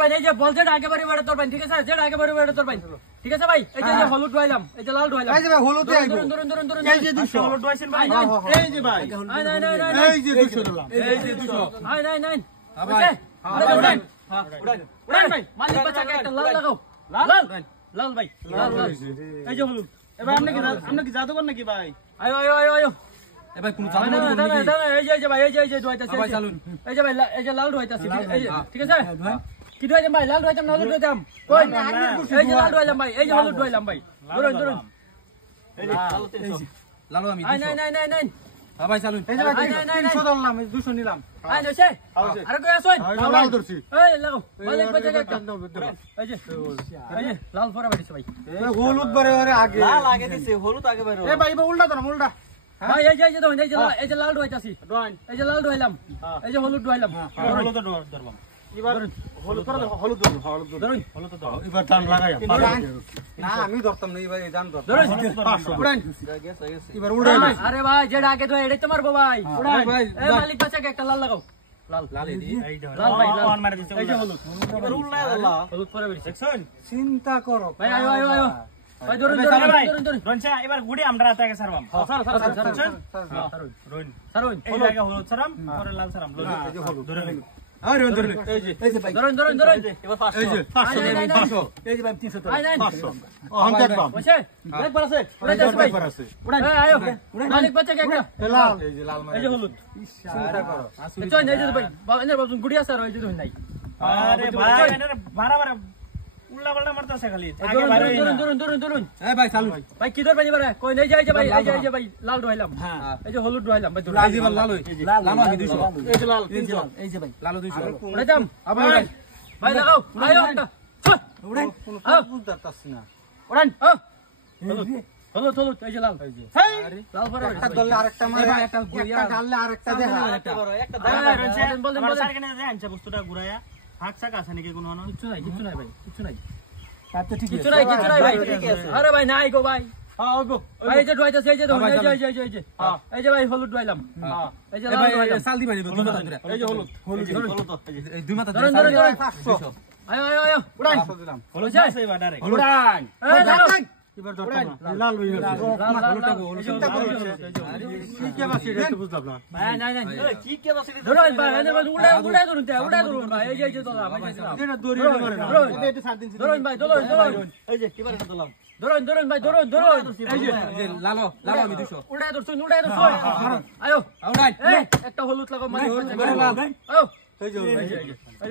ভাই এই যে বল যেটা আগে বাড়ি বেড়ে তোর ভাই ঠিক আছে যেটা আগে বাড়ি বেড়ে তোর ভাই ঠিক আছে ভাই এই যে হলুদ ঢুয়াইলাম এই যে লাল ঢুয়াইলাম এই যে ভাই হলুদে আইবো ধরুন এই যে 200 হলুদ ঢুয়াইছেন ভাই এই যে ভাই এই যে 200 দিলাম এই যে 200 নাই ভাই উড়ান উড়ান ভাই মালিক বাচ্চাকে একটা লাল লাগাও লাল লাল ভাই লাল এই যে হলুদ এবার আপনি কি জাদুকর নাকি ভাই আয়ো এ ভাই কোন জাদু না এই যে ভাই এই যে ঢুয়াইতাছে ভাই চালুন এই যে ভাই এই যে লাল ঢুয়াইতাছে ঠিক আছে কি ঢুয়াইতাম ভাই লাল ঢুয়াইতাম না হলুদ ঢুয়াইতাম কই এই যে লাল ঢুয়াইলাম ভাই এই যে হলুদ ঢুয়াইলাম ভাই ধরুন এই যে লাল আমি নাই ভাই চালুন এই যে 300 ধরলাম 200 নিলাম আই নছে আরে কই আসুন লাল ধরছি এই লাগো মালিক বাচ্চাকে একটা এই যে লাল ফরা বাড়িছে ভাই হলুদ বারে আগে লাল আগে দিছে হলুদ আগে বাইরে এ ভাই এবার উল্টা ধরো উল্টা ভাই এই যে দেখুন এই যে লাল ঢুয়াইতাছি এই যে লাল ঢুয়াইলাম এই যে হলুদ ঢুয়াইলাম হলুদ ধরবাম এবার হলুদ করে হলুদ ধরুন এবার টান লাগাই না আমি ধরতাম না এবার জান ধর উড়ান এবার উড়ান আরে ভাই যেটা আগে তো এটাই তো মারবো ভাই উড়ান এই মালিক বাচ্চাকে একটা লাল লাগাও লাল এই লাল ভাই লাল মারা দিছে এই যে হলুদ এবার উল্লায় আল্লাহ হলুদ পরে বেরিয়েছে দেখছেন চিন্তা করো ভাই আয়ো ভাই ধরুন রনছে এবার গুড়ি আমরা রাতে সারবাম সারুন এই জায়গা হলুদ সারাম পরে লাল সারাম এই যে হলুদ ধরে আরে ধরুন এই যে ভাই ধরুন এবার 500 এই যে 500 এই যে ভাই 300 আই নাই 500 ও हम দেখবাম বসে একবার আছে উড়াই যাচ্ছে ভাই উড়ান এই আয়ো মালিক বাচ্চাকে একটা লাল এই যে লাল এই যে হলুদ চিন্তা করো চল এই যে ভাই এনে বাবু গুড়ি আছে আর এই যে ধুন নাই আরে ভাই এনে বারবার উল্লা পাল্টা মারতাছে খালি আগে বাইরে ধরুন এই ভাই চালু ভাই কি ধরবেন এবারে কই নেই যায় যে ভাই এই যে ভাই লাল ঢুয়াইলাম এই যে হলুদ ঢুয়াইলাম ভাই লাল দি লাল হই লাল আমি 200 এই যে লাল 300 এই যে ভাই লাল 200 উড়াই যাম আবার ভাই লাগাও আয়ো একটা উড়ান বুঝতাছি না উড়ান হলুদ এই যে লাল লাল পরে একটা দলে আরেকটা মারে একটা ডাললে আরেকটা দেখা একটা বলেন সারকেনে যায় আনছে বস্তুটা ঘুরায়া হাক সাক আছে নাকি কোনো কিছু নাই ভাই কিছু নাই আচ্ছা ঠিক কিছু নাই ভাই আরে ভাই নাই গো ভাই গো ভাই এই যে ঢুয়াইতাছে এই যে দেখুন এই যে ভাই হলুদ ঢুয়াইলাম এই যে লাল ঢুয়াইলাম সাল দিবা দুই মাথা ধরে এই যে হলুদ এই দুই মাথা ধরে ধরুন 500 আয়ো উড়ান হলুদ আছে এবার ডাইরেক্ট উড়ান এই লাগাও এবার ধরতাম লাল হই গেল চিন্তা করো কি কে বাসি এটা বুঝলাম না নাই কি কে বসে ধরুন ভাই এনে ভাই উড়াই ধরুন ভাই এই যে দাদা ভাই এটা দড়ি মারে না এটা 3.5 ধরুন ভাই ধরুন এই যে কিবার এটা দিলাম ধরুন ভাই ধরুন এই যে লালো আমি 200 উড়াই ধরছুন আয়ো উড়াই এই একটা হলুদ লাগাও মানে আয়ো এই যে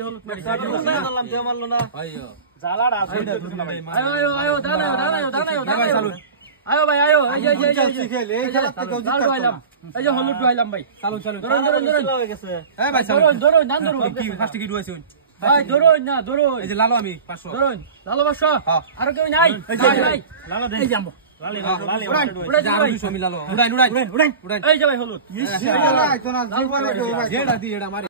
হলুদ মারি দিলাম তে মারলো না আইয়ো জালাড়া আছে আয়ো দাঁড়াও আয়ো ভাই আয়ো এই যে এই খেলা থেকে লাল ঢুয়াইলাম এই যে হলুদ ঢুয়াইলাম ভাই চালু ধরুন হয়ে গেছে এই ভাই চালু ধরুন নাম ধরুন কি ফার্স্ট কি ডুয়াইছে ভাই ধরুন এই যে লালো আমি 500 ধরুন ভালোবাসা আর কেউ নাই ভাই লালো দে যাবো লালি উড়াই যাই ভাই 200 মিলালো উড়াই এই যে ভাই হলুদ যেটা দি এটা মারি